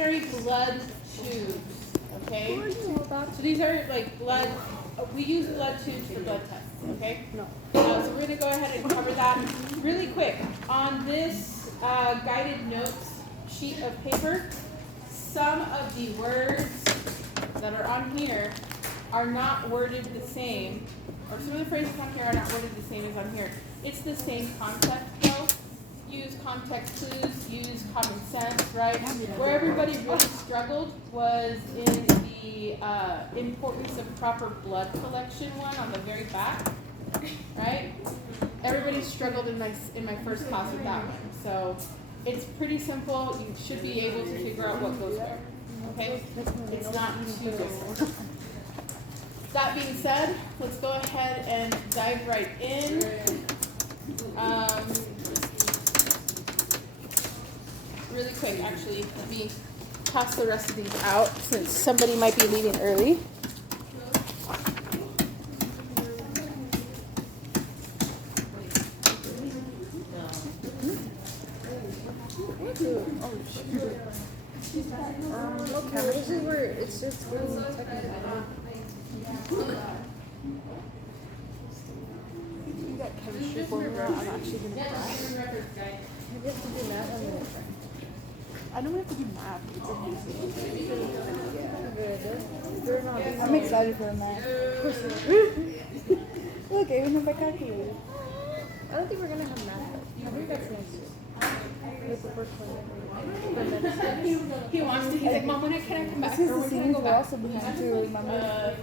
Veterinary blood tubes, okay? So these are like blood, we use blood tubes for blood tests, okay? No. So we're gonna go ahead and cover that really quick. On this guided notes sheet of paper, some of the words that are on here are not worded the same, or some of the phrases on here are not worded the same as on here. It's the same concept though. Use context clues, use common sense, right? Where everybody really struggled was in the importance of proper blood collection one on the very back, right? Everybody struggled in my first class with that one. So it's pretty simple. You should be able to figure out what goes where, okay? It's not too difficult. That being said, let's go ahead and dive right in. Really quick, actually, let me toss the rest of these out since somebody might be leaving early. Okay, this is where it's just really technical. You got chemistry formula, I'm actually going to cry. You have to do math, I'm going to cry. I know we have to do math. Yeah. I'm excited for the math. Look, even if I calculated. I don't think we're going to have math. I think that's next year. That's the first one. He wants to. He's like, Mom, when can I come back? This is Or the when can I scenes go we're back? also behind too, remember?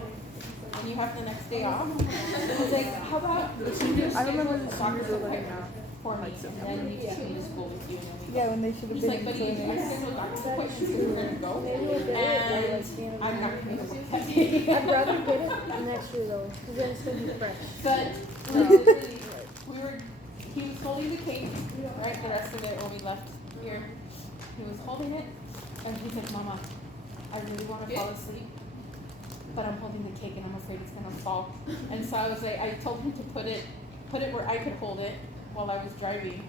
And you have the next day off. I was like, how about the seniors? I remember the seniors were like, for me, and then you take me to school with you. And then we yeah, when they should have He's been like, buddy, I scheduled doctor's appointments, we're gonna go, and I'm not gonna work that day. I'd rather put it next year though, because then it's going to be fresh. But literally, he was holding the cake, right? The rest of it when we left here, he was holding it, and he's like, Mama, I really want to fall asleep, but I'm holding the cake and I'm afraid it's gonna fall. And so I was like, I told him to put it where I could hold it while I was driving.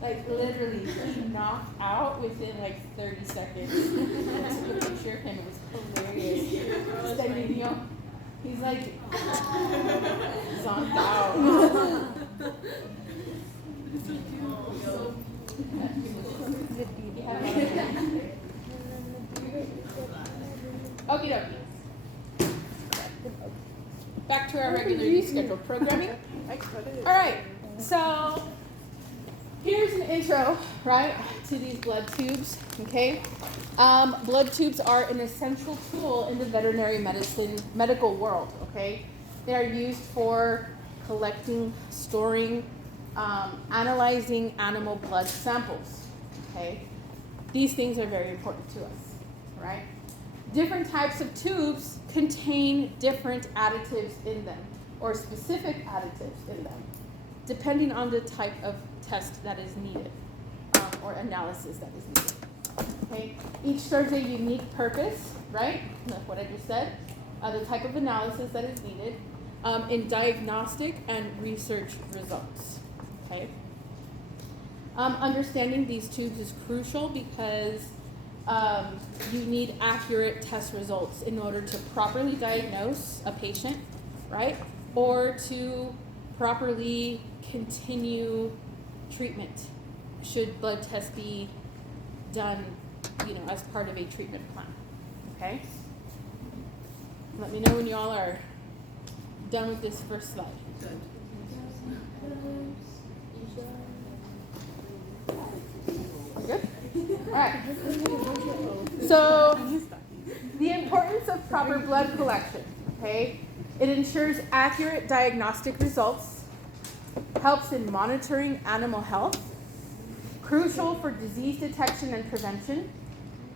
Like literally, he knocked out within like 30 seconds. I took a picture of him. It was hilarious. Then he's like zonked out. Okie dokie. Back to our regularly scheduled programming. All right, so here's an intro, right, to these blood tubes, okay? Blood tubes are an essential tool in the veterinary medical world, okay? They are used for collecting, storing, analyzing animal blood samples, okay? These things are very important to us, right? Different types of tubes contain different additives in them, or specific additives in them, depending on the type of test that is needed, or analysis that is needed. Okay, each serves a unique purpose, right? That's what I just said. The type of analysis that is needed in diagnostic and research results. Okay. Understanding these tubes is crucial because you need accurate test results in order to properly diagnose a patient, right? Or to properly continue treatment should blood tests be done, as part of a treatment plan, okay? Let me know when you all are done with this first slide. Good? All right. So, the importance of proper blood collection, okay? It ensures accurate diagnostic results, helps in monitoring animal health, crucial for disease detection and prevention,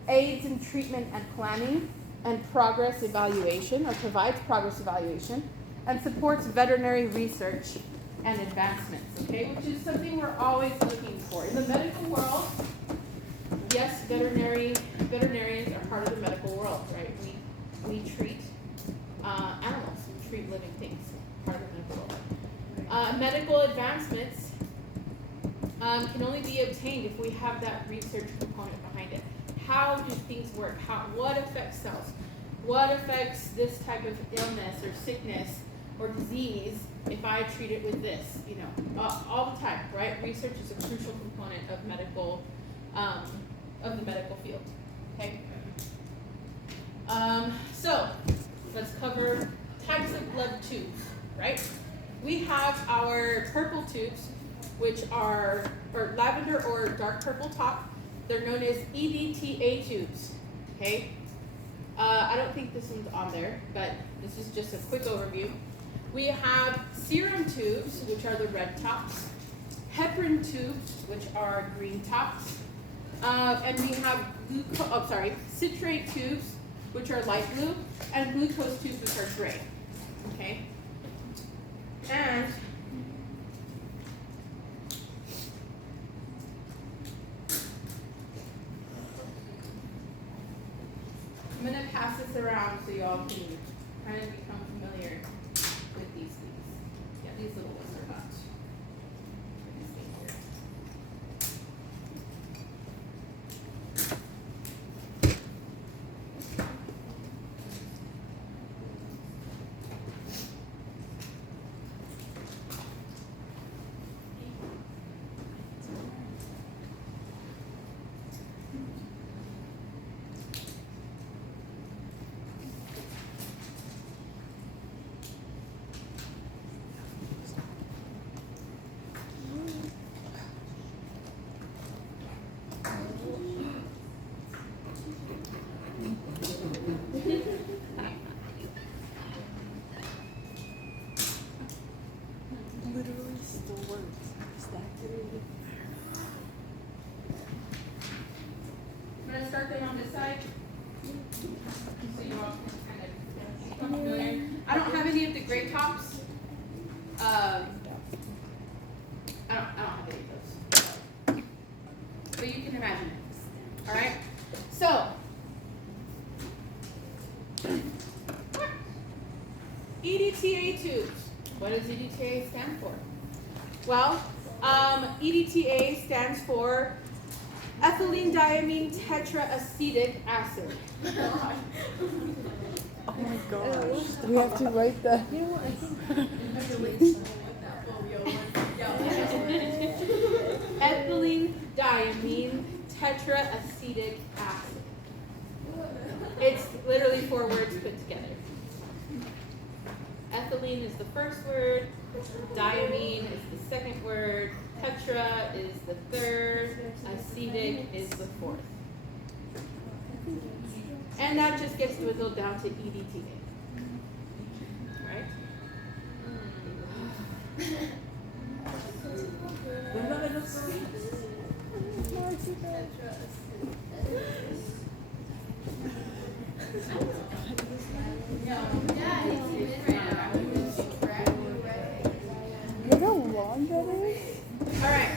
aids in treatment and planning, and progress evaluation, or provides progress evaluation, and supports veterinary research and advancements, okay? Which is something we're always looking for. In the medical world, yes, veterinarians are part of the medical world, right? We treat animals, we treat living things, part of the medical world. Medical advancements can only be obtained if we have that research component behind it. how do things work? What affects cells? What affects this type of illness or sickness or disease if I treat it with this? You know, all the time, right? Research is a crucial component of the medical field. Okay. So let's cover types of blood tubes, right? We have our purple tubes, which are or lavender or dark purple top. They're known as EDTA tubes. Okay. I don't think this one's on there, but this is just a quick overview. We have serum tubes, which are the red tops, heparin tubes, which are green tops, and we have citrate tubes, which are light blue, and glucose tubes, which are gray. Okay, and I'm going to pass this around so you all can kind of become familiar with these things. Yeah, these little ones are not. These things here. Literally still works. Stacked it. I'm going to start them on this side. So you all can kind of become familiar. I don't have any of the gray tops. I don't have any of those. But you can imagine it. All right? So, EDTA tubes. What does EDTA stand for? Well, EDTA stands for ethylene diamine tetraacetic acid. Oh my gosh. We have to write that. You know what? I think Ethylene diamine tetraacetic acid. It's literally 4 words put together. Ethylene is the first word, diamine is the second word, tetra is the third, acetic is the fourth. And that just gets dwindled down to EDTA. Right? Look how long that is. All right.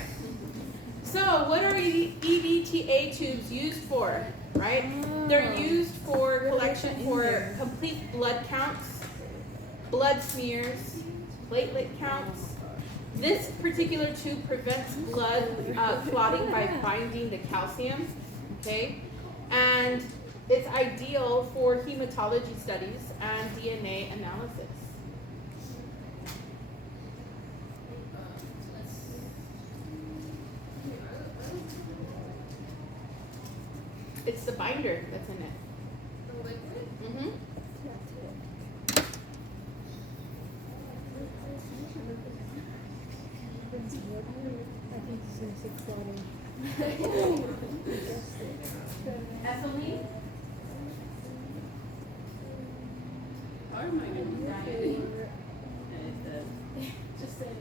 So what are EDTA tubes used for? Right? They're used for collection for complete blood counts, blood smears, platelet counts. This particular tube prevents blood clotting by binding to calcium. Okay, and it's ideal for hematology studies and DNA analysis. It's the binder that's in it. The liquid? Mm-hmm. I think it's in 6 Ethylene. How am I going to do Just say.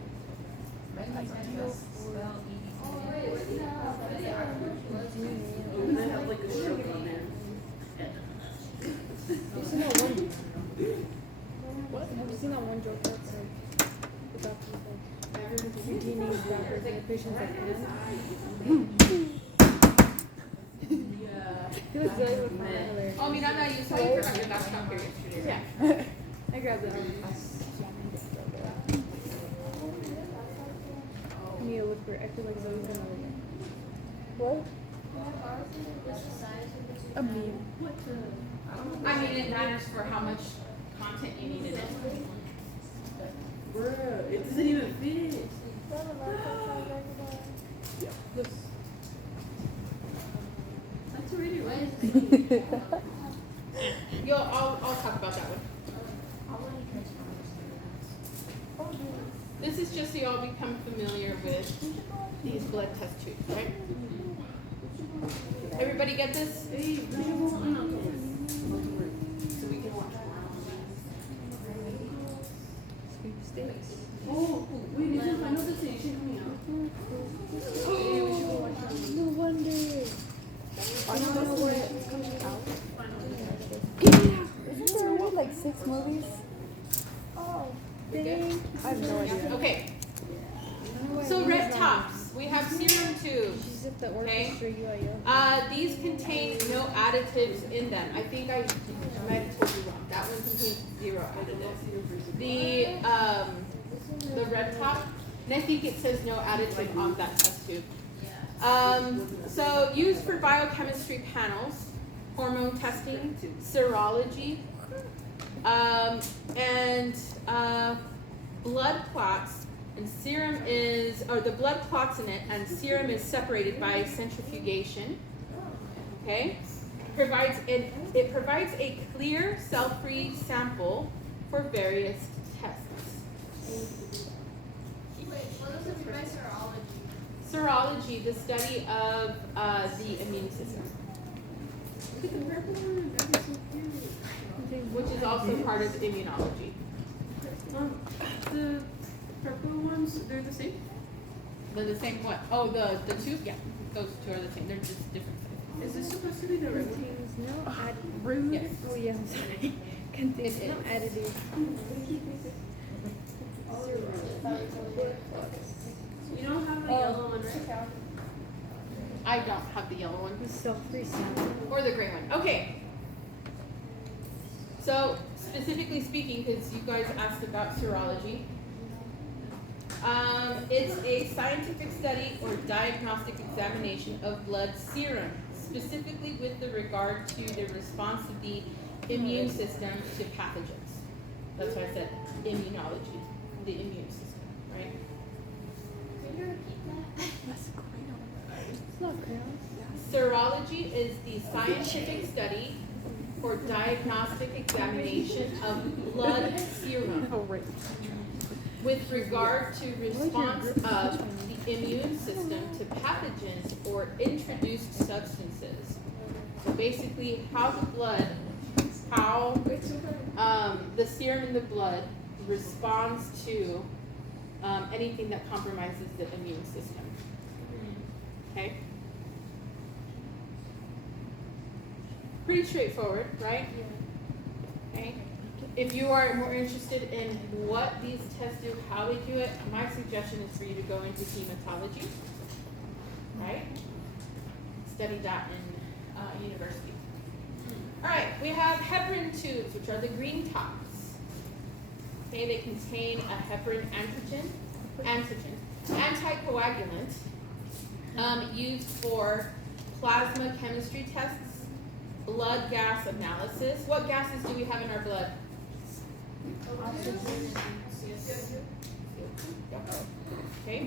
They have like a stroke on there. Have you seen that one? What? Have you seen that one joke that's like the doctor's like your DNA is backwards and the patient's like Yeah. he was really with my hilarious. Oh, I mean, I'm not used to it. You forgot your laptop here yesterday. Yeah. I grabbed it. I need to look for. I feel like Zoe's gonna look. What? What's the size of A meme. What the? I don't know. I mean, it matters for how much content you need in it. Bruh, it doesn't even fit. That's already right. I'll talk about that one. This is just so y'all become familiar with these blood test tubes, right? Everybody get this? Hey, so we can watch Oh, wait, I know the station coming out. Hey, we should go watch that. No wonder. I don't know where it's coming out. Isn't there already like 6 movies? Oh, dang. I have no idea. Okay, so red tops. We have serum tubes. She's at the Okay. orchestra UIO. These contain no additives in them. I think I might have told you wrong. That one contains 0 additives. The red top, and I think it says no additive on that test tube. So used for biochemistry panels, hormone testing, serology, and blood clots. And serum is, or the blood clots in it, and serum is separated by centrifugation. Okay, it provides a clear, cell-free sample for various tests. Wait, what does it mean by serology? Serology, the study of the immune system, Look at the purple one. That is so cute. which is also part of immunology. The purple ones, they're the same? They're the same what? Oh, the tube? Yeah, those two are the same. They're just different sizes. Is this supposed to be the red one? Contains no Rude. Yes. Oh yeah, I'm sorry. Contains It no is. additive. You don't have the yellow one, right? I don't have the yellow one. Self-free sample. Or the gray one. Okay. So, specifically speaking, because you guys asked about serology, it's a scientific study or diagnostic examination of blood serum, specifically with the regard to the response of the immune system to pathogens. That's why I said immunology, the immune system, right? Can you repeat that? It's not crayons. Serology is the scientific study or diagnostic examination of blood serum with regard to response of the immune system to pathogens or introduced substances. So basically, how the blood, the serum in the blood responds to anything that compromises the immune system. Okay? Pretty straightforward, right? Okay. If you are more interested in what these tests do, how they do it, my suggestion is for you to go into hematology, right? Study that in university. All right, we have heparin tubes, which are the green tops. Okay, they contain a heparin anticoagulant used for plasma chemistry tests, blood gas analysis. What gases do we have in our blood? Okay.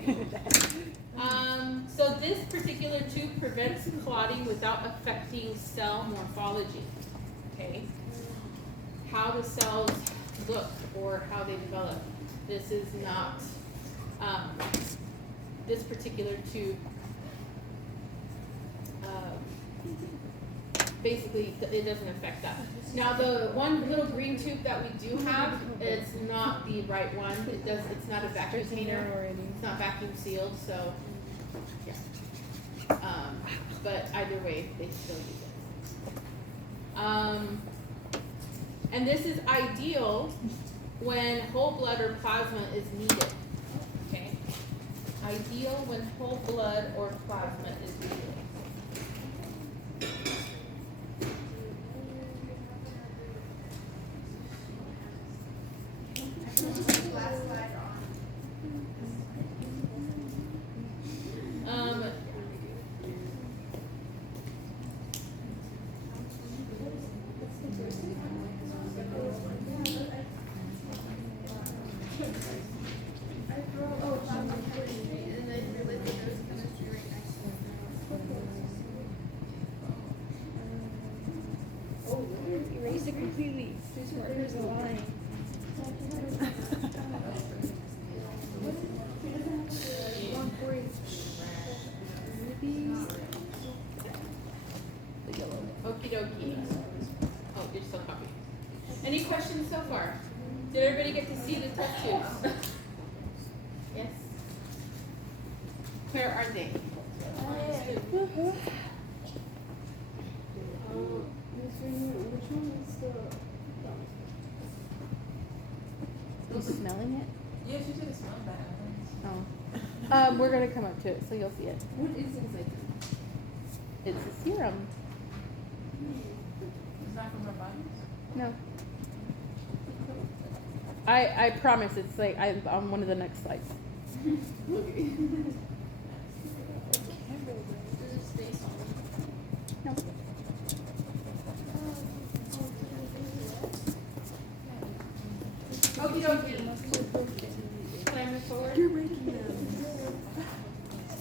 So this particular tube prevents clotting without affecting cell morphology. Okay. How the cells look or how they develop. This is not, this particular tube basically it doesn't affect that. Now the one little green tube that we do have, it's not the right one. It's not a vacuum container. It's not vacuum sealed, so yeah. But either way, they still use it. And this is ideal when whole blood or plasma is needed. Okay. Ideal when whole blood or plasma is needed. opposite completely. There's a line. Okie dokie. Oh, you're still copying. Any questions so far? Did everybody get to see the test tubes? Yes. Where are they? Which one is the? You smelling it? Yeah, she said it smelled bad. Oh. We're gonna come up to it, so you'll see it. What is inside this? It's a serum. It's not from our bodies? No. I promise it's like I'm on one of the next slides. Does it stay solid? No. Okie dokie. Can I move forward? You're breaking them.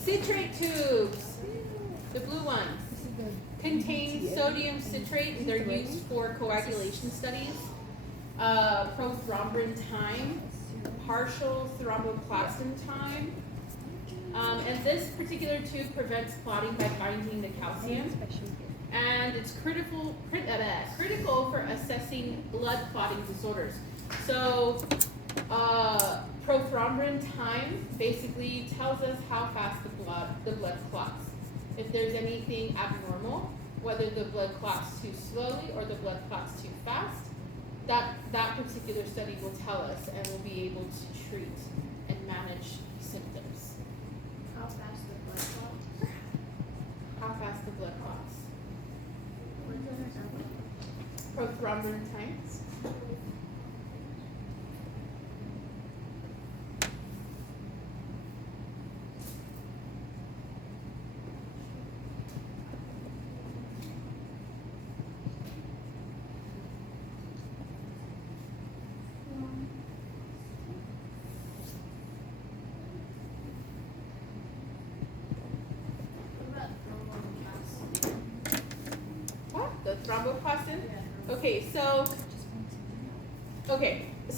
Citrate tubes. The blue ones contain sodium citrate. They're used for coagulation studies. Prothrombin time, partial thromboplastin time. And this particular tube prevents clotting by binding to calcium. And it's critical for assessing blood clotting disorders. So, prothrombin time basically tells us how fast the blood clots. If there's anything abnormal, whether the blood clots too slowly or the blood clots too fast, that particular study will tell us, and we'll be able to treat and manage symptoms. How fast the blood clots? How fast the blood clots. What's an example? Prothrombin time. What about What? The thromboplastin? Okay, so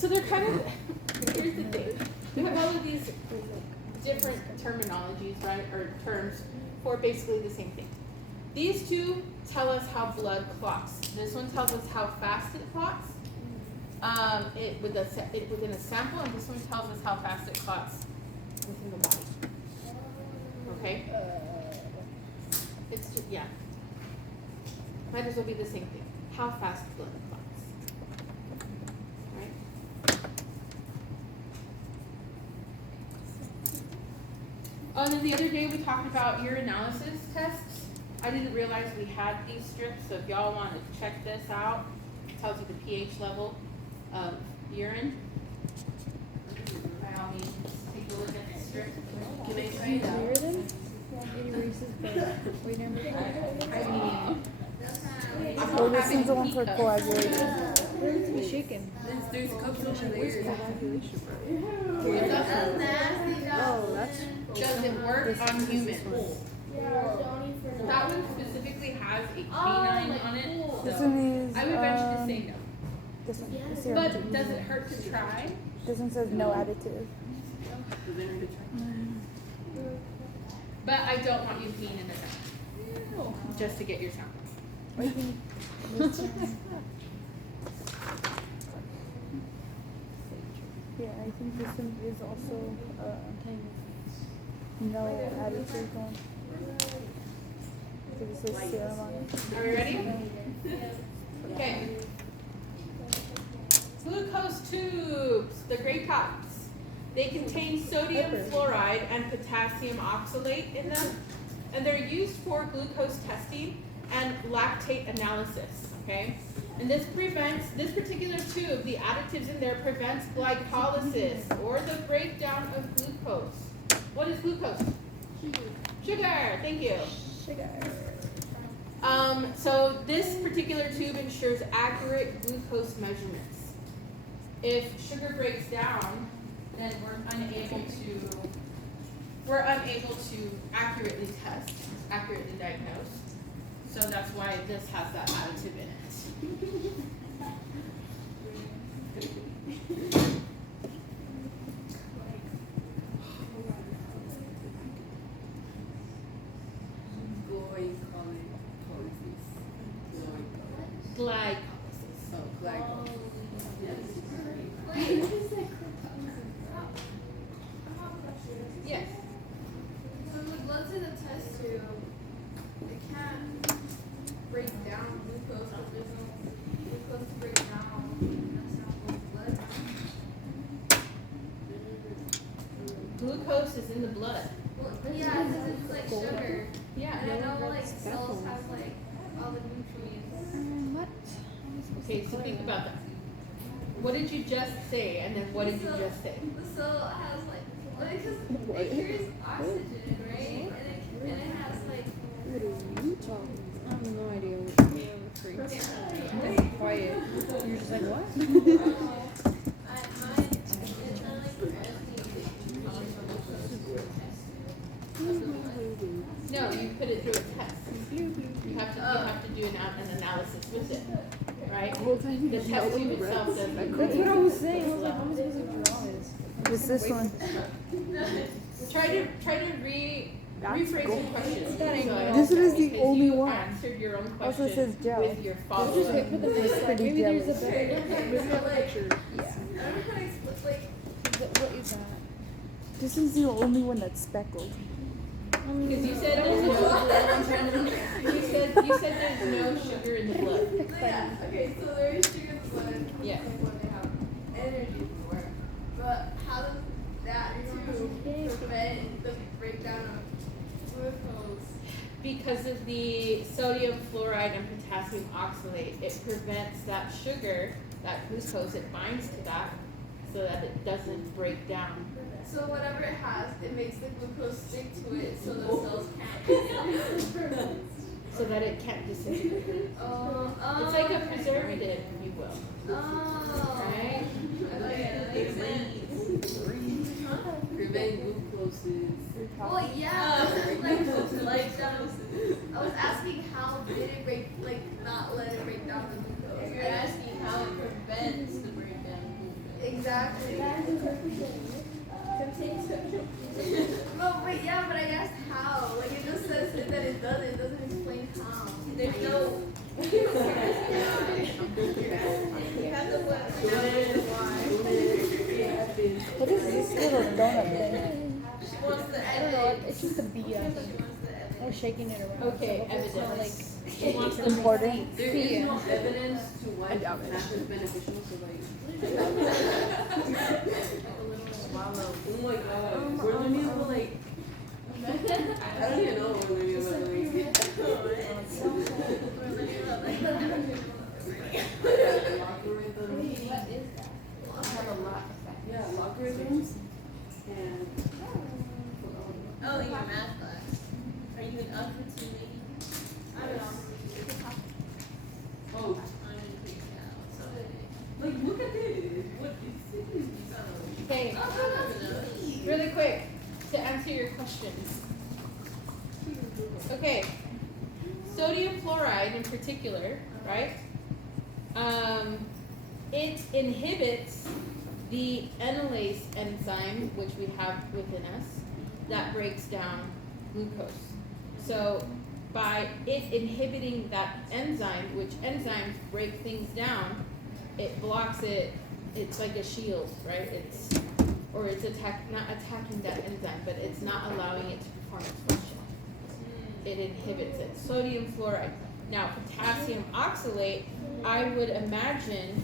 they're kind of, here's the thing. We have all of these different terminologies, right, or terms for basically the same thing. These two tell us how blood clots. This one tells us how fast it clots within a sample, and this one tells us how fast it clots within the body. Okay? It's just, yeah. Might as well be the same thing. How fast blood clots. Right? Oh, and then the other day we talked about urinalysis tests. I didn't realize we had these strips, so if y'all want to check this out, it tells you the pH level of urine. By all means, take a look at the strip. Can I try it out? Hear them? It erases the. Wait, never mind. Oh, this one's the one for coagulation. It's shaking. There's cups over there. Oh, that's. Does it work on humans? That one specifically has a canine on it. This So one is. I would venture to say no. This one. The serum But tube. does it hurt to try? This one says no additive. But I don't want you peeing in the tank. Just to get your sample. Or you can- this one- Yeah, I think this one is also no additive one. Because it says serum on it. Are we ready? Okay. Glucose tubes, the gray tops. They contain sodium fluoride and potassium oxalate in them, and they're used for glucose testing and lactate analysis, okay? And this particular tube, the additives in there prevents glycolysis or the breakdown of glucose. What is glucose? Sugar, thank you. So this particular tube ensures accurate glucose measurements. If sugar breaks down, then we're unable to accurately test, accurately diagnose. So that's why this has that additive in it. glycolysis. Oh, glycol. Yes. So the blood's in the test tube. It can't break down glucose, but there's no glucose to break down in the sample of blood. Glucose is in the blood. Well, yeah, because it's like sugar. Yeah. And I know like cells have like all the nutrients. What? Okay, so think about that. What did you just say? And then what did you just say? The cell has like, because it carries oxygen, right? And it has like, What are you talking about? I have no idea what you're freaking. Quiet. You're just like, what? No, you put it through a test. You have to do an analysis with it, right? The test tube itself doesn't. That's what I was saying. I was like, how am I supposed to draw this? What's this one? Try to rephrase your question. This is the Because only you one. answered your own Also question says gel. with your Just follow-up. pick with the It's best. pretty Maybe there's a jealous. better. Maybe a picture. I don't know how to explain, like, What is that? This is the only one that's speckled. Because you said there's no. You said there's no sugar in the blood. yeah, okay, so there is sugar in the blood. Yeah. What they have energy for. But how does that too prevent the breakdown of glucose? Because of the sodium fluoride and potassium oxalate, it prevents that sugar, that glucose, it binds to that so that it doesn't break down. So whatever it has, it makes the glucose stick to it so the cells can't. So that it can't disintegrate. It's like a preservative, if you will. Oh. Right? Okay, that makes sense. Prevent glucoses. Well, yeah, I was asking how did it break, like, not let it break down the glucose. You're asking how it prevents the breakdown. Exactly. No, but yeah, but I asked how. Like, it just says that it does. It doesn't explain how. There's no. You have to What is this little donut thing? She wants the I don't know. evidence. It's just a bee. I think. I was shaking it around. Okay, so it's not evidence. She wants the Important. There is no evidence to why it's not beneficial, so oh my god. We're learning about like I don't even know what we're learning about yeah, logarithms and Oh, your math class. Are you an alpha 2 maybe? I don't know. oh, I don't think so. like look at this. What is this? Okay, really quick to answer your questions. Okay, sodium fluoride in particular, right? It inhibits the enolase enzyme, which we have within us, that breaks down glucose. So by it inhibiting that enzyme, which enzymes break things down, it blocks it. It's like a shield, right? It's not attacking that enzyme, but it's not allowing it to perform its function. It inhibits it. Sodium fluoride. Now, potassium oxalate, I would imagine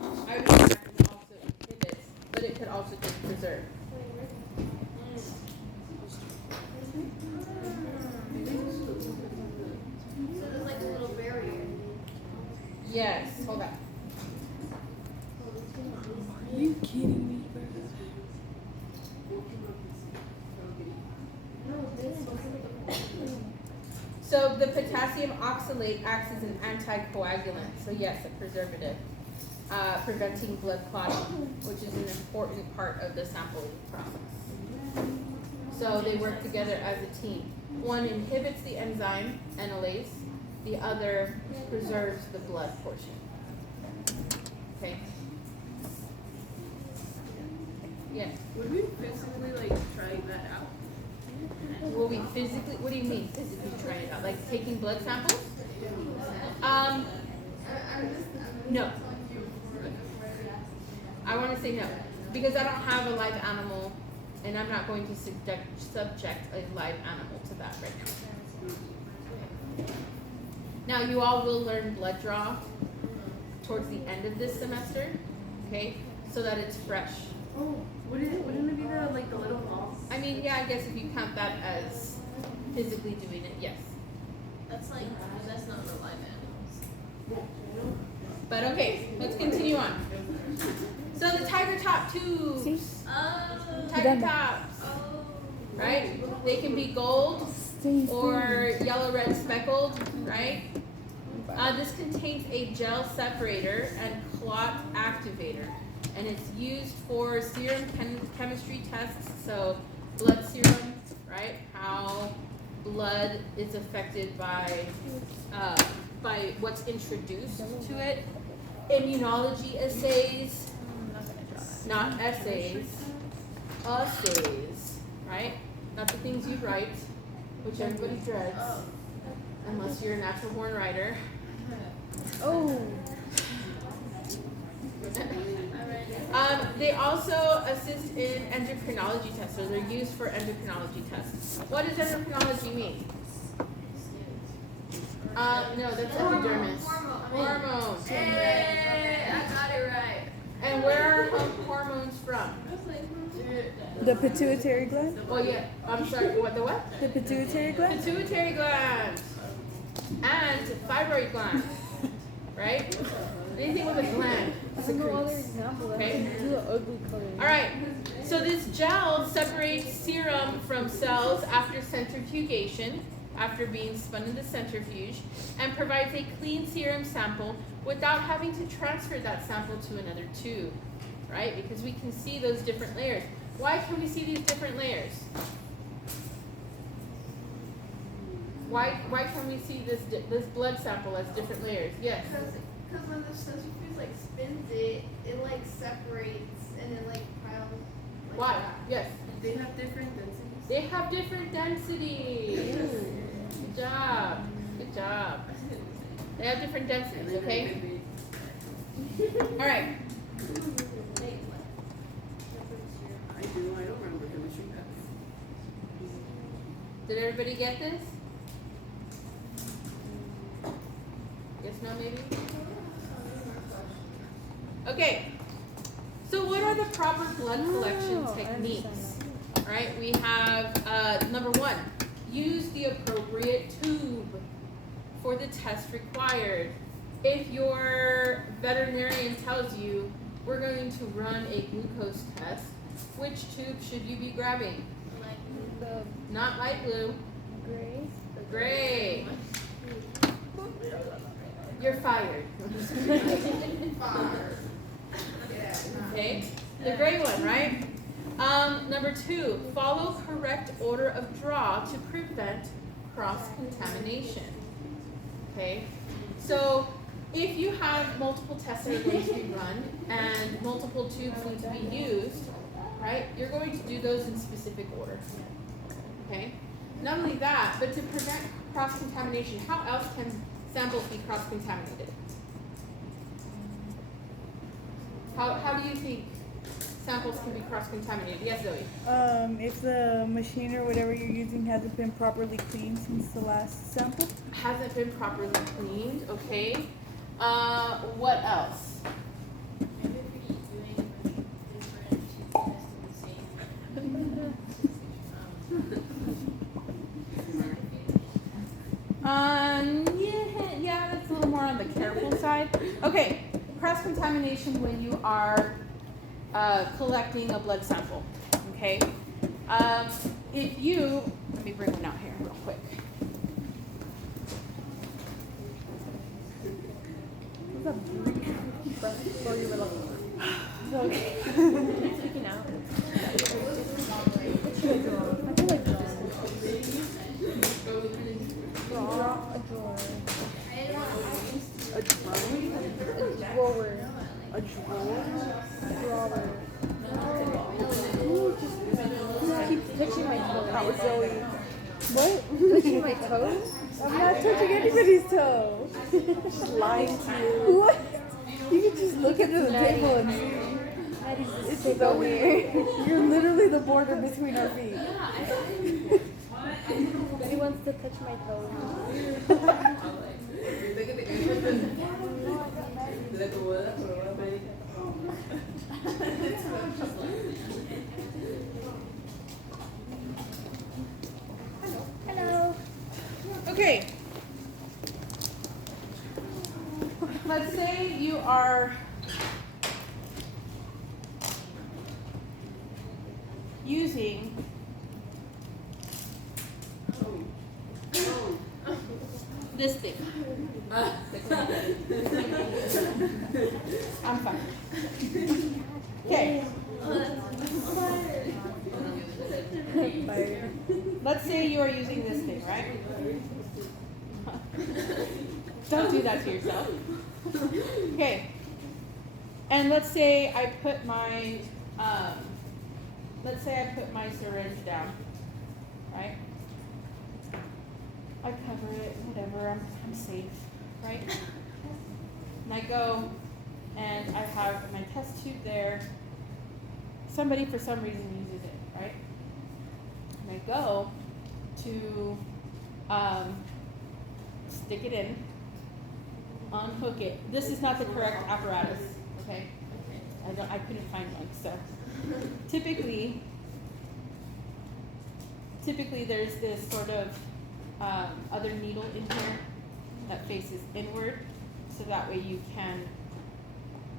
also inhibits, but it could also just preserve. So there's like a little barrier. Yes, hold on. Are you kidding me, bro? So the potassium oxalate acts as an anticoagulant, so yes, a preservative, preventing blood clotting, which is an important part of the sampling process. So they work together as a team. One inhibits the enzyme, enolase, the other preserves the blood portion. Okay? Yes. Would we physically like try that out? Will we physically, what do you mean physically try it out? Like taking blood samples? No. I want to say no because I don't have a live animal, and I'm not going to subject a live animal to that right now. Now you all will learn blood draw towards the end of this semester, okay? So that it's fresh. Oh, wouldn't it be the little ball? I mean, yeah, I guess if you count that as physically doing it, yes. That's not for live animals. But okay, let's continue on. So the tiger top tubes. Tiger tops, right? They can be gold or yellow, red, speckled, right? This contains a gel separator and clot activator, and it's used for serum chemistry tests. So blood serum, right? How blood is affected by what's introduced to it. Immunology assays, not essays, assays, right? Not the things you write, which everybody dreads, unless you're a natural born writer. Oh. They also assist in endocrinology tests, so they're used for endocrinology tests. What does endocrinology mean? No, that's epidermis. Hormones. Hey, I got it right. And where are hormones from? The pituitary gland? Well, yeah, I'm sorry, what, the what? The pituitary gland? Pituitary gland. And thyroid gland. Right? Anything with a gland secretes. Okay? Alright, so this gel separates serum from cells after centrifugation, after being spun in the centrifuge, and provides a clean serum sample without having to transfer that sample to another tube, right? Because we can see those different layers. Why can we see these different layers? Why can we see this blood sample as different layers? Yes. Because when the centrifuge spins it, it separates and it piles. Why? That. Yes. They have different densities. They have different densities. Good job. Good job. They have different densities, okay? All right. I do. I don't remember chemistry. Did everybody get this? Yes, no, maybe? Okay. So what are the proper blood collection techniques? All right, we have number one, use the appropriate tube for the test required. If your veterinarian tells you we're going to run a glucose test, which tube should you be grabbing? The Not light blue. gray. Gray. You're fired. Okay, the gray one, right? Number two, follow correct order of draw to prevent cross-contamination. Okay, so if you have multiple tests that are going to be run and multiple tubes need to be used, right, you're going to do those in specific order. Okay, not only that, but to prevent cross-contamination, how else can samples be cross-contaminated? How do you think samples can be cross-contaminated? Yes, Zoe? If the machine or whatever you're using hasn't been properly cleaned since the last sample. Hasn't been properly cleaned, okay. What else? Maybe if you're doing different tests in the same. Yeah, that's a little more on the careful side. Okay, cross-contamination when you are collecting a blood sample, okay? If you, let me bring one out here real quick. Okay. Sticking out. What should I draw? I feel like draw. Draw a drawer. A drawer. A drawer. Drawer. Just keep touching my toes. That was Zoe. What? Touching my toes? I'm not touching anybody's toe. She's lying to you. What? You can just look into the table and see. It's so weird. You're literally the border between our feet. He wants to touch my toes. Hello. Okay. Let's say you are using this thing. I'm fine. Okay. Let's say you are using this thing, right? Don't do that to yourself. Okay. And let's say I put my syringe down, right? I cover it, whatever, I'm safe, right? And I go and I have my test tube there. Somebody for some reason uses it, right? And I go to stick it in, unhook it. This is not the correct apparatus, okay? I couldn't find one, so typically there's this sort of other needle in here that faces inward, so that way you can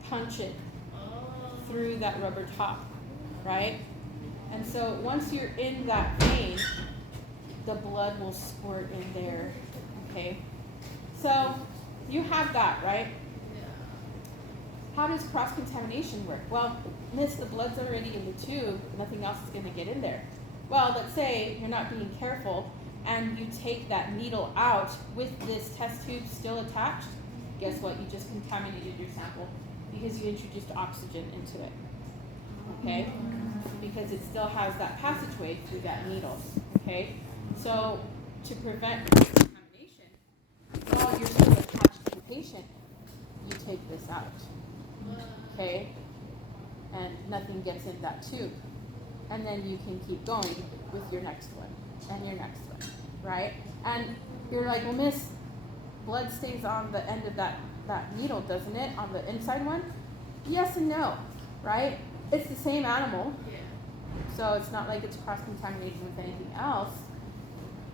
punch it through that rubber top, right? And so once you're in that vein, the blood will squirt in there, okay? So you have that, right? How does cross-contamination work? Well, miss, the blood's already in the tube, nothing else is gonna get in there. Well, let's say you're not being careful and you take that needle out with this test tube still attached. Guess what? You just contaminated your sample because you introduced oxygen into it, okay? Because it still has that passageway through that needle, okay? So to prevent contamination, while you're still attached to the patient, you take this out, okay? And nothing gets in that tube. And then you can keep going with your next one and your next one, right? And you're like, well, miss, blood stays on the end of that needle, doesn't it, on the inside one? Yes and no, right? It's the same animal, so it's not like it's cross-contaminated with anything else.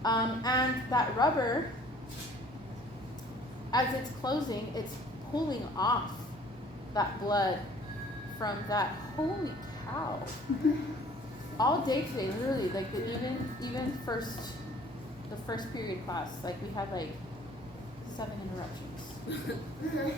And that rubber, as it's closing, it's pulling off that blood from that. Holy cow. All day today, literally, like even the first period class, like we had like 7 interruptions. Okay.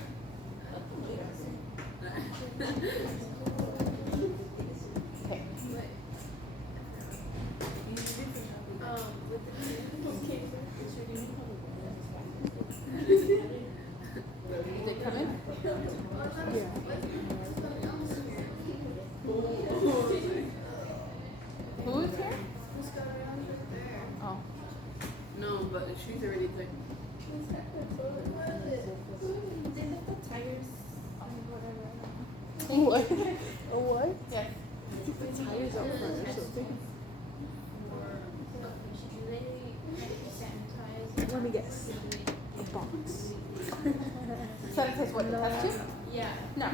Did they come in? Yeah. Who is here? Oh. No, but she's already like. What? A what? Yeah. The tires out front or something. Let me guess. A box. Sanitize what? The test tube? Yeah. No.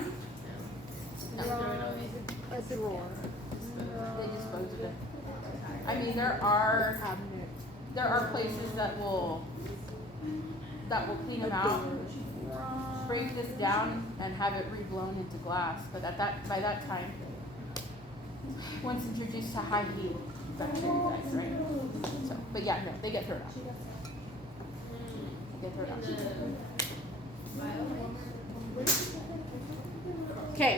A drawer. They dispose of it. I mean, there are places that will clean them out, break this down, and have it reblown into glass. But by that time, once introduced to high heat, bacteria dies, right? So, but yeah, no, they get thrown out. They get thrown out. Okay.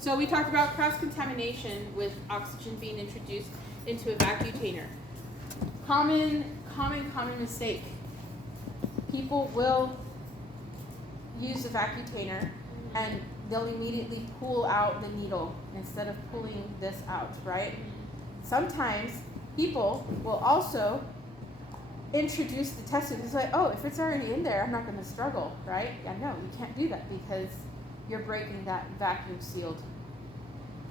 So we talked about cross-contamination with oxygen being introduced into a vacutainer. Common mistake. People will use a vacutainer and they'll immediately pull out the needle instead of pulling this out, right? Sometimes people will also introduce the test tube. It's like, oh, if it's already in there, I'm not going to struggle, right? Yeah, no, you can't do that because you're breaking that vacuum sealed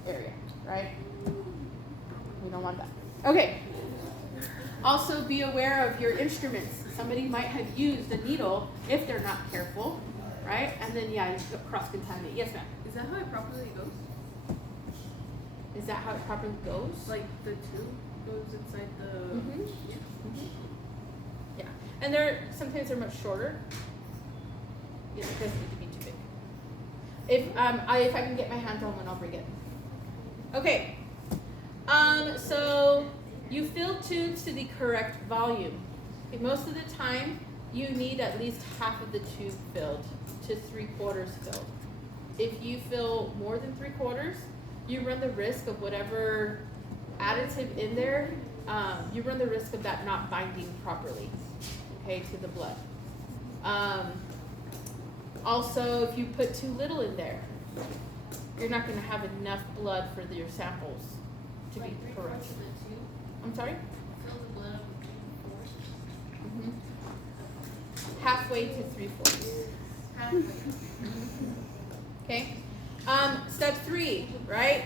area, right? We don't want that. Okay. Also be aware of your instruments. Somebody might have used a needle if they're not careful, right? And then, yeah, you cross-contaminate. Yes, ma'am? Is that how it properly goes? Is that how it properly goes? Like the tube goes inside the. Mm-hmm. Yeah, and sometimes they're much shorter. It doesn't need to be too big. If I can get my hands on one, I'll bring it. Okay. So you fill tubes to the correct volume. Okay, most of the time, you need at least half of the tube filled to 3/4 filled. If you fill more than 3/4, you run the risk of whatever additive in there, you run the risk of that not binding properly, okay, to the blood. Also, if you put too little in there, you're not going to have enough blood for your samples to be correct. I'm sorry? Fill the blood up with 3/4. Halfway to 3/4. Halfway. Okay. Step 3, right?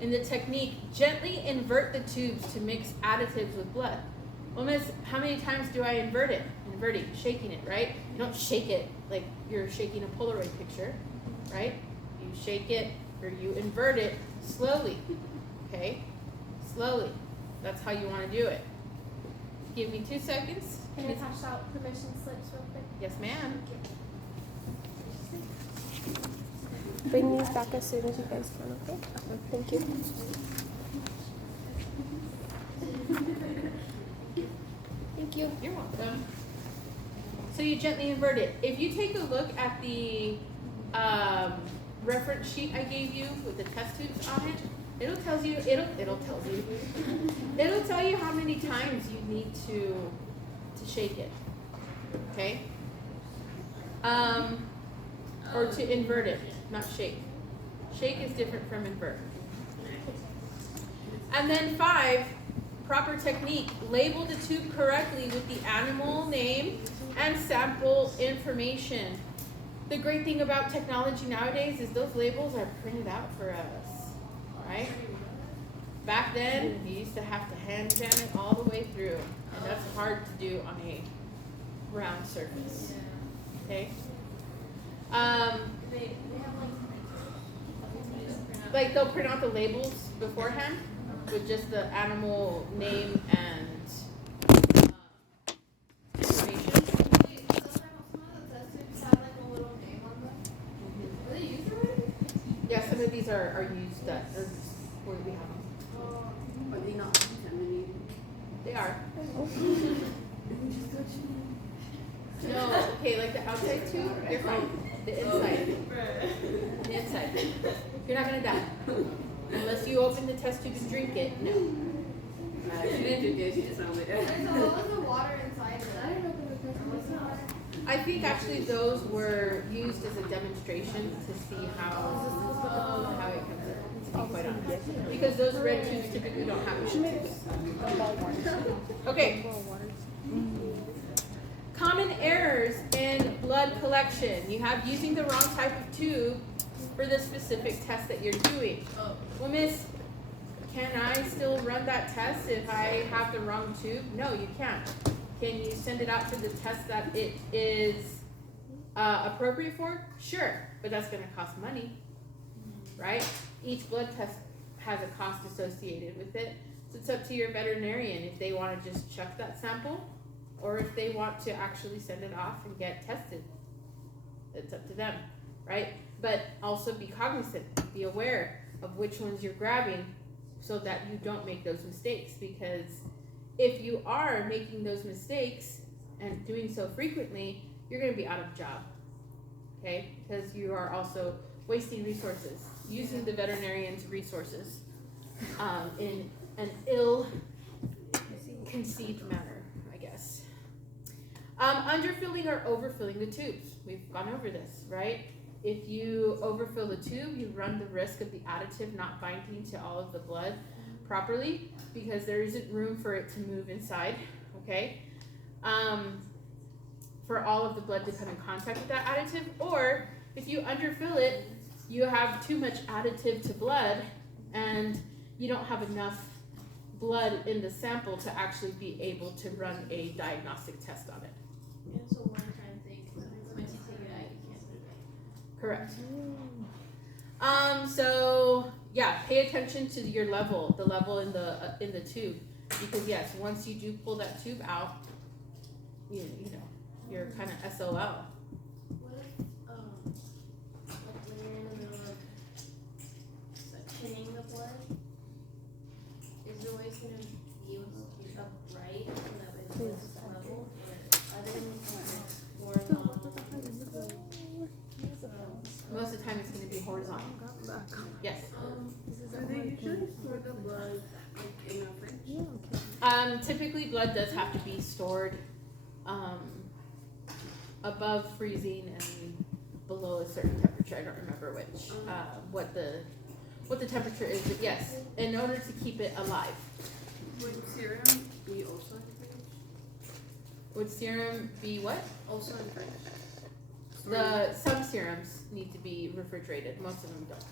In the technique, gently invert the tubes to mix additives with blood. Well, miss, how many times do I invert it? Inverting, shaking it, right? You don't shake it like you're shaking a Polaroid picture, right? You shake it or you invert it slowly, okay? Slowly. That's how you want to do it. Give me 2 seconds. Can I pass out permission slips real quick? Yes, ma'am. Bring these back as soon as you guys can, okay? Thank you. Thank you. You're welcome. So you gently invert it. If you take a look at the reference sheet I gave you with the test tubes on it, it'll tell you how many times you need to shake it. Okay? Or to invert it, not shake. Shake is different from invert. And then 5, proper technique. Label the tube correctly with the animal name and sample information. The great thing about technology nowadays is those labels are printed out for us, right? Back then, you used to have to hand jam it all the way through, and that's hard to do on a round surface. Okay? Like they'll print out the labels beforehand with just the animal name and information. Wait, sometimes some of the test tubes have like a little name on them. Are they used already? Yeah, some of these are used that or where we have them. Are they not contaminated? They are. No, okay, like the outside tube, you're fine. The inside. The inside. You're not gonna die. Unless you open the test tube and drink it, no. She didn't drink it, she just found it. Wait, so what was the water inside of it? I didn't open the test tube. What's the water? I think actually those were used as a demonstration to see how it comes in, to be quite honest. Because those red tubes typically don't have red tubes. Okay. Common errors in blood collection. You have using the wrong type of tube for the specific test that you're doing. Well, miss, can I still run that test if I have the wrong tube? No, you can't. Can you send it out for the test that it is appropriate for? Sure, but that's going to cost money, right? Each blood test has a cost associated with it. So it's up to your veterinarian if they want to just chuck that sample or if they want to actually send it off and get tested. It's up to them, right? But also be cognizant, be aware of which ones you're grabbing so that you don't make those mistakes, because if you are making those mistakes and doing so frequently, you're going to be out of job, okay? Because you are also wasting resources, using the veterinarian's resources in an ill-conceived manner, I guess. Underfilling or overfilling the tubes. We've gone over this, right? If you overfill the tube, you run the risk of the additive not binding to all of the blood properly because there isn't room for it to move inside, okay? for all of the blood to come in contact with that additive, or if you underfill it, you have too much additive to blood and you don't have enough blood in the sample to actually be able to run a diagnostic test on it. And it's a one-time thing. Once you take it out, you can't put it back. Correct. So yeah, pay attention to your level, the level in the tube, because yes, once you do pull that tube out, you know, you're kind of SOL. What if, like when you're in the middle of suctioning the blood, is it always going to be upright so that it's level, or are there horizontal? Most of the time, it's going to be horizontal. Yes. Do they usually store the blood like in a fridge? Typically, blood does have to be stored above freezing and below a certain temperature. I don't remember which what the temperature is, but yes, in order to keep it alive. Would serum be also in fridge? Would serum be what? Also in fridge. Some serums need to be refrigerated. Most of them don't.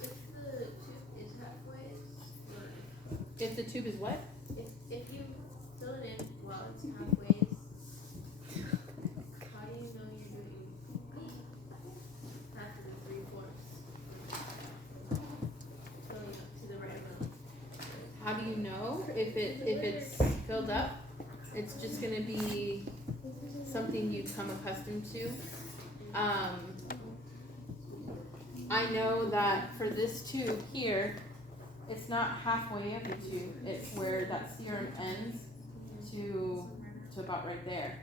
If the tube is halfway, or If the tube is what? if you fill it in while it's halfway, how do you know you're doing half of the 3/4? Filling up to the right amount. How do you know if it's filled up? It's just gonna be something you come accustomed to. I know that for this tube here, it's not halfway of the tube. It's where that serum ends to about right there.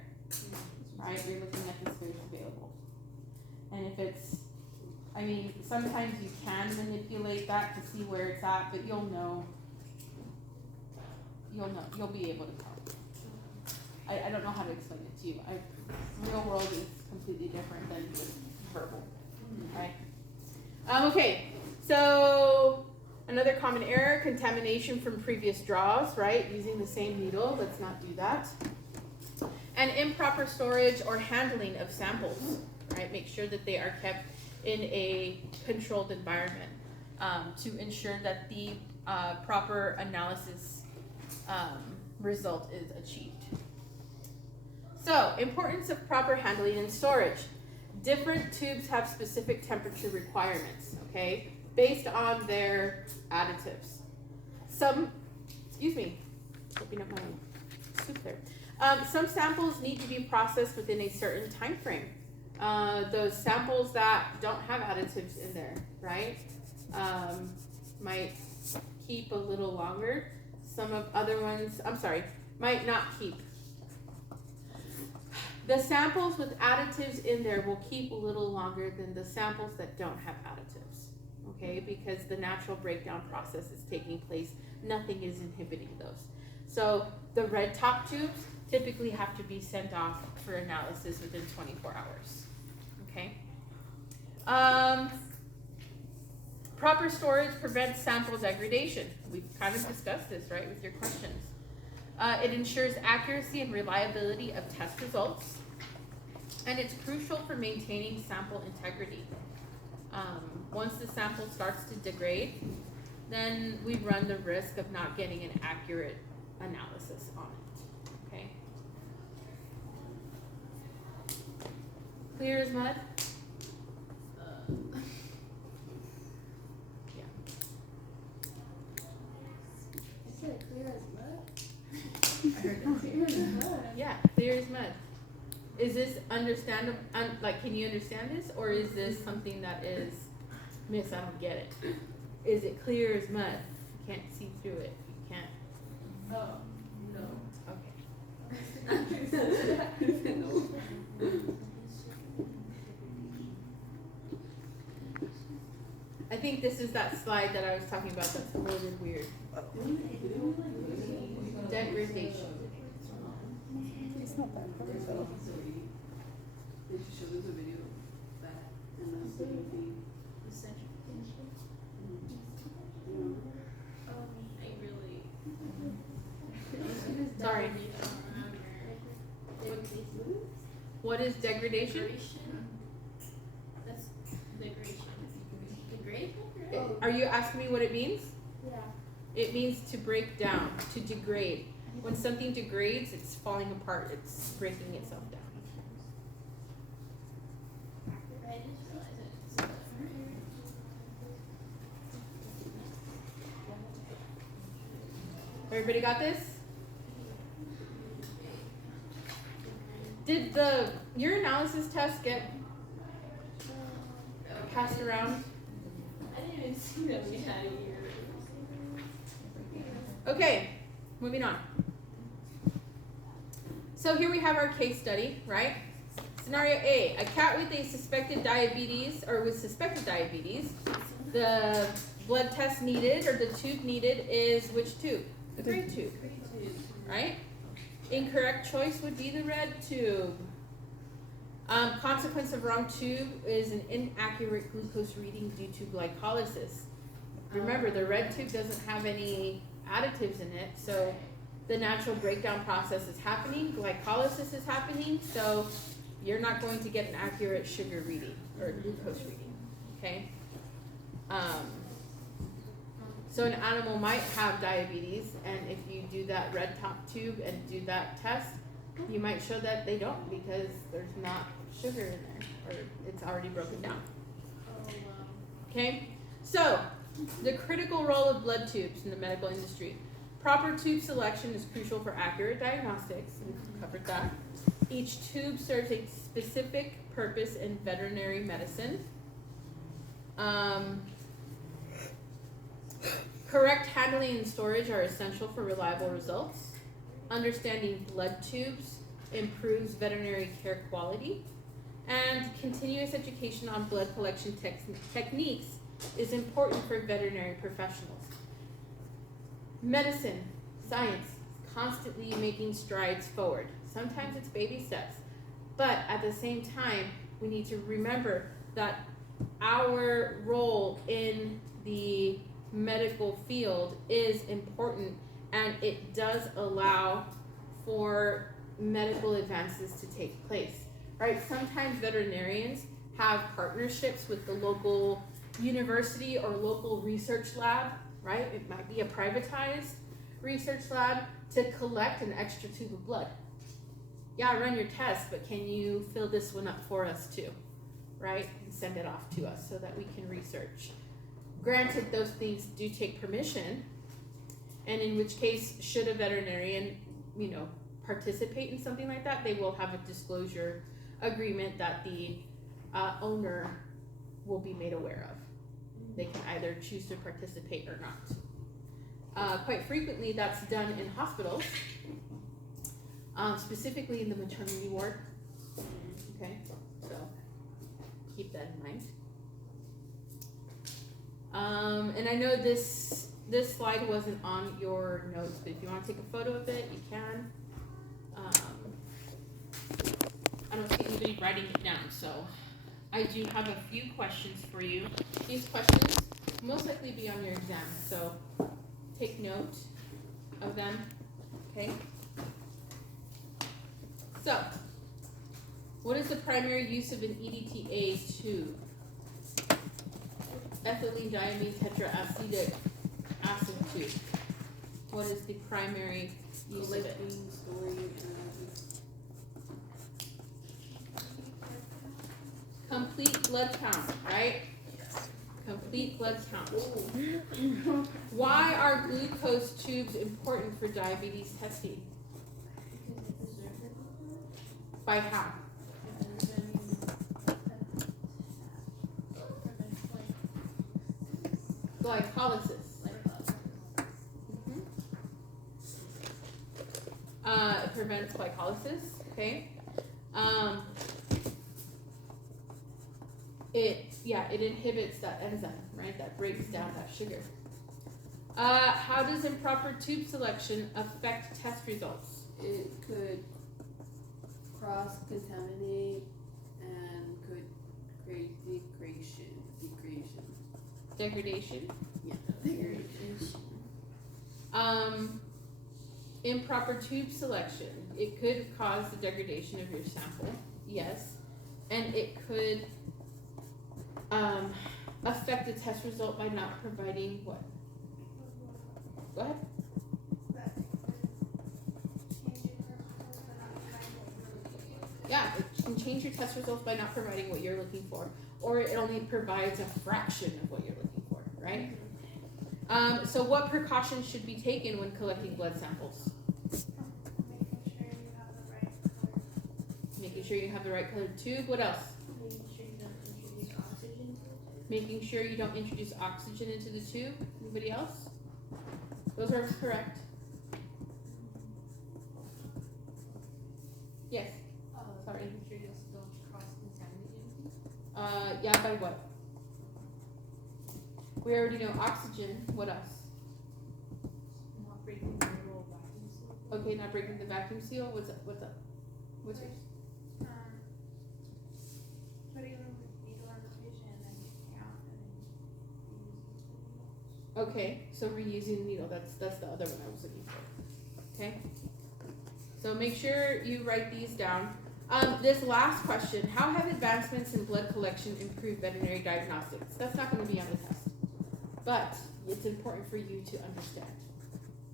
Right? You're looking at the space available. And if it's, I mean, sometimes you can manipulate that to see where it's at, but you'll know. You'll be able to tell. I don't know how to explain it to you. Real world is completely different than just verbal, right? Okay, so another common error, contamination from previous draws, right? Using the same needle, let's not do that. And improper storage or handling of samples, right? Make sure that they are kept in a controlled environment to ensure that the proper analysis result is achieved. So, importance of proper handling and storage. Different tubes have specific temperature requirements, okay, based on their additives. Some samples need to be processed within a certain time frame. Those samples that don't have additives in there, right, might keep a little longer. Some of other ones, might not keep. The samples with additives in there will keep a little longer than the samples that don't have additives, okay? Because the natural breakdown process is taking place. Nothing is inhibiting those. So the red top tubes typically have to be sent off for analysis within 24 hours, okay? Proper storage prevents sample degradation. We've kind of discussed this, right, with your questions. It ensures accuracy and reliability of test results, and it's crucial for maintaining sample integrity. Once the sample starts to degrade, then we run the risk of not getting an accurate analysis on it, okay? Clear as mud? Yeah. I said clear as mud. I heard that. Clear as mud. Yeah, clear as mud. Is this understandable? Like, can you understand this, or is this something that is, Miss, I don't get it? Is it clear as mud? You can't see through it. You can't. Oh, no. Okay. No. I think this is that slide that I was talking about that's loaded weird. Degradation. It's not that hard. Did you show us a video of that and the same thing? The centrifugation. You know? I really. Sorry. What is degradation? That's degradation. Degradation? Are you asking me what it means? Yeah. It means to break down, to degrade. When something degrades, it's falling apart, it's breaking itself down. I just realized it. Everybody got this? Did the urinalysis test get passed around? I didn't even see that we had it here. Okay, moving on. So here we have our case study, right? Scenario A, a cat with a suspected diabetes, or with suspected diabetes, the blood test needed, or the tube needed, is which tube? The green tube, right? Incorrect choice would be the red tube. Consequence of wrong tube is an inaccurate glucose reading due to glycolysis. Remember, the red tube doesn't have any additives in it, so the natural breakdown process is happening, glycolysis is happening, so you're not going to get an accurate sugar reading or glucose reading, okay? So an animal might have diabetes, and if you do that red top tube and do that test, you might show that they don't because there's not sugar in there, or it's already broken down. Oh, wow. Okay, so the critical role of blood tubes in the medical industry. Proper tube selection is crucial for accurate diagnostics. We've covered that. Each tube serves a specific purpose in veterinary medicine. Correct handling and storage are essential for reliable results. Understanding blood tubes improves veterinary care quality. And continuous education on blood collection techniques is important for veterinary professionals. Medicine, science, constantly making strides forward. Sometimes it's baby steps, but at the same time, we need to remember that our role in the medical field is important, and it does allow for medical advances to take place, right? Sometimes veterinarians have partnerships with the local university or local research lab, right? It might be a privatized research lab to collect an extra tube of blood. Yeah, run your test, but can you fill this one up for us too, right? And send it off to us so that we can research. Granted, those things do take permission, and in which case, should a veterinarian, participate in something like that, they will have a disclosure agreement that the owner will be made aware of. They can either choose to participate or not. Quite frequently, that's done in hospitals, specifically in the maternity ward. Okay, so keep that in mind. And I know this slide wasn't on your notes, but if you want to take a photo of it, you can. I don't see anybody writing it down, so I do have a few questions for you. These questions will most likely be on your exam, so take note of them, okay? So, what is the primary use of an EDTA tube? Ethylene diamine tetraacetic acid tube. What is the primary use of it? Complete blood count, right? Complete blood count. Why are glucose tubes important for diabetes testing? By how? Glycolysis. It prevents glycolysis, okay? It inhibits that enzyme, right? That breaks down that sugar. How does improper tube selection affect test results? It could cross-contaminate and could create degradation. Degradation. Yeah, degradation. Improper tube selection. It could cause the degradation of your sample, yes. And it could affect the test result by not providing what? Go ahead. Yeah, it can change your test results by not providing what you're looking for, or it only provides a fraction of what you're looking for, right? So what precautions should be taken when collecting blood samples? Making sure you have the right colored tube. What else? Making sure you don't introduce oxygen into the tube. Anybody else? Those are correct. Yes. Sorry. Making sure you also don't cross-contaminate anything. Yeah, by what? We already know oxygen. What else? Not breaking the little vacuum seal. Okay, not breaking the vacuum seal. What's up? What's up? What's yours? Putting the needle on the patient and then count and then Okay, so reusing the needle. That's the other one I was looking for. Okay. So make sure you write these down. This last question: how have advancements in blood collection improved veterinary diagnostics? That's not going to be on the test, but it's important for you to understand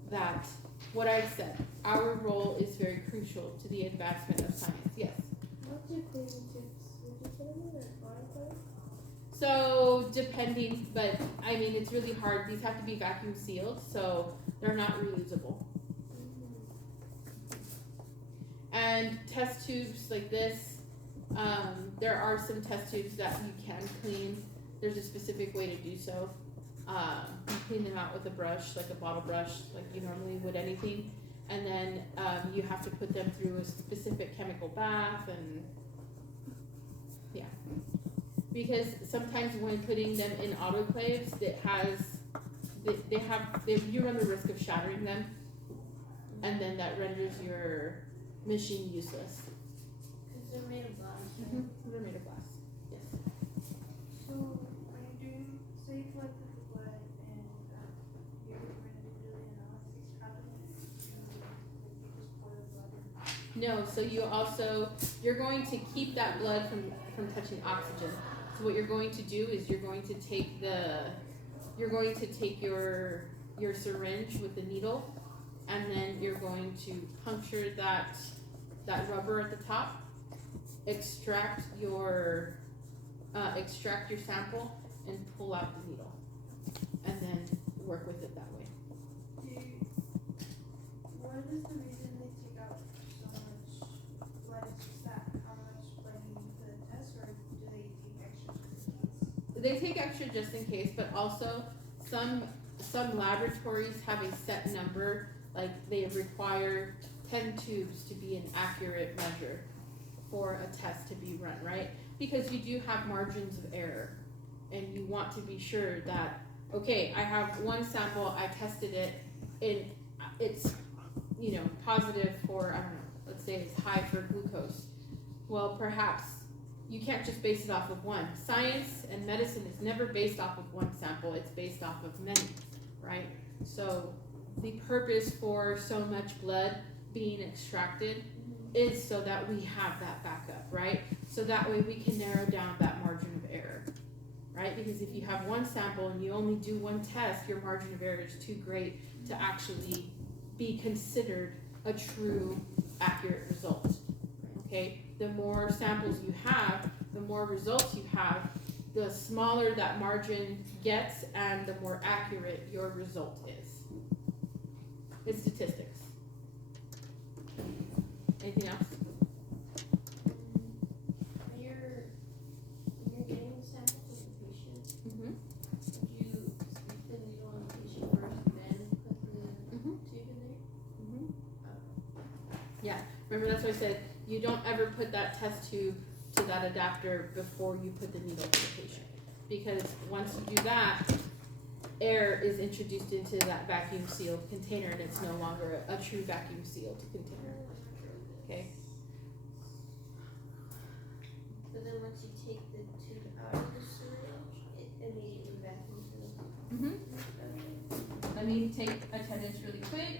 that what I've said, our role is very crucial to the advancement of science. Yes. What's your cleaning tips? Would you put them in an autoclave? So depending, but I mean it's really hard. These have to be vacuum sealed, so they're not reusable. And test tubes like this, there are some test tubes that you can clean. There's a specific way to do so. You clean them out with a brush, like a bottle brush, like you normally would anything. And then you have to put them through a specific chemical bath and yeah. Because sometimes when putting them in autoclaves, you run the risk of shattering them, and then that renders your machine useless. because they're made of glass. Mm-hmm. They're made of glass. Yes. So when you do, say you collected the blood and you're going to do the analysis, how do you just pour the blood in? No. So you're going to keep that blood from touching oxygen. So what you're going to do is you're going to take your syringe with the needle, and then you're going to puncture that rubber at the top, extract your sample, and pull out the needle, and then work with it that way. What is the reason they take out so much blood? Is just that how much blood you need for the test, or do they take extra just in case? They take extra just in case, but also some laboratories have a set number, like they require 10 tubes to be an accurate measure for a test to be run, right? Because you do have margins of error, and you want to be sure that, okay, I have one sample, I tested it, and it's, positive for, I don't know, let's say it's high for glucose. Well, perhaps you can't just base it off of one. Science and medicine is never based off of one sample, it's based off of many, right? So the purpose for so much blood being extracted is so that we have that backup, right? So that way we can narrow down that margin of error, right? Because if you have one sample and you only do one test, your margin of error is too great to actually be considered a true accurate result, okay? The more samples you have, the more results you have, the smaller that margin gets and the more accurate your result is. It's statistics. Anything else? When you're getting the sample from the patient, Mm-hmm. would you stick the needle on the patient first and then put the Mhm. tube in there? Mm-hmm. Yeah, remember that's what I said, you don't ever put that test tube to that adapter before you put the needle to the patient. Because once you do that, air is introduced into that vacuum sealed container and it's no longer a true vacuum sealed container. Okay? But then once you take the tube out of the syringe, it immediately vacuums it. Mm-hmm. Let me take attendance really quick.